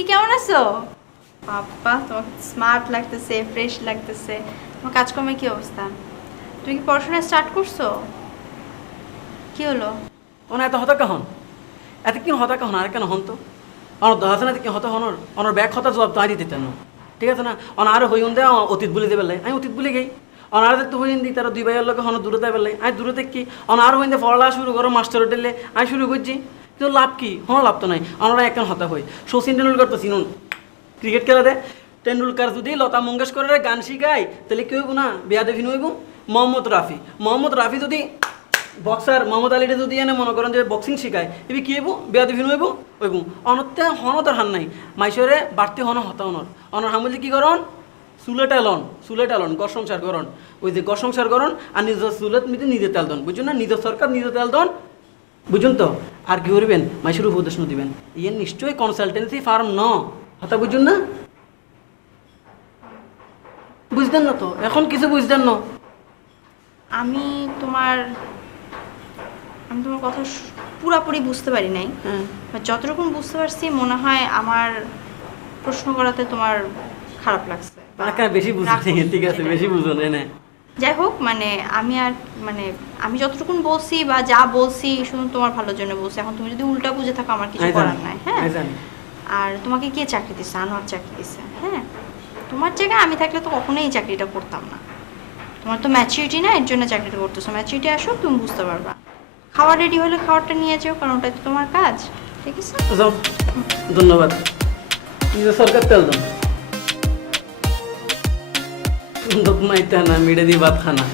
কি কেমন আছো? বাবা তোমাকে স্মার্ট লাগতেছে, ফ্রেশ লাগতেছে। তোমার কাজকর্মের কি অবস্থা? তুমি কি পড়াশোনা স্টার্ট করছো? কি হলো? ওনা এত হতা কখন এত কি হতা কখন আর কেন হন তো আমার দশ না কি হতা হনর অনর ব্যাগ হতা জবাব তো আই দিতে না ঠিক আছে না অনার হইন দে অতীত বলে দেবে আমি অতীত বলে গেই অনার তো হইন দি তারা দুই ভাইয়ের লোক হন দূরে দেবে আমি দূরে দেখি অনার হইন দে পড়া শুরু করো মাস্টার হোটেলে আমি শুরু করছি কিন্তু লাভ কি হন লাভ তো নাই অনারা একখান হতা হই শচীন টেন্ডুলকার তো চিনুন ক্রিকেট খেলা দে টেন্ডুলকার যদি লতা মঙ্গেশকরের গান শিখায় তাহলে কি হইব না বিয়া দেখিন হইব মোহাম্মদ রাফি যদি বক্সার মোহাম্মদ আলীরে যদি এনে মনে করেন যে বক্সিং শিখায় এবি কি হইব বিয়া দেখিন হইব হইব অনতে হনতর হান নাই মাইসরে বাড়তি হন হতা অনর অনর হামলি কি করন চুলে টালন গড় সংসার করন ওই যে গড় সংসার করন আর নিজের চুলত মিতে নিজে তেল দন বুঝুন না নিজের সরকার নিজে তেল দন বুঝুন তো আর কি করবেন মাইসের উপদেশ দিবেন ইয়ে নিশ্চয়ই কনসালটেন্সি ফার্ম ন হতা বুঝুন না বুঝতেন না তো এখন কিছু বুঝতেন না আমি তোমার আমি তোমার কথা পুরাপুরি বুঝতে পারি নাই। হ্যাঁ যতটুকু বুঝতে পারছি মনে হয় আমার প্রশ্ন করাতে তোমার খারাপ লাগছে বা বেশি বুঝতে ঠিক আছে যেটা। বেশি বুঝুন এনে যাই হোক আমি আর আমি যতটুকু বলছি বা যা বলছি শুধু তোমার ভালোর জন্য বলছি। এখন তুমি যদি উল্টা বুঝে থাকো আমার কিছু করার নাই। হ্যাঁ আর তোমাকে কে চাকরি দিচ্ছে? আনোয়ার চাকরি দিচ্ছে। হ্যাঁ তোমার জায়গায় আমি থাকলে তো কখনোই এই চাকরিটা করতাম না। তোমার তো ম্যাচুরিটি না, এর জন্য চাকরিটা করতেছো। ম্যাচুরিটি আসো তুমি বুঝতে পারবা। খাওয়া রেডি হলে খাবারটা নিয়ে যাও, কারণ ওটাই তো তোমার কাজ। ঠিক আছে, যাও ধন্যবাদ নিজের সরকার তেল দাম মাইতা না মিড়ে দিয়ে ভাত খানা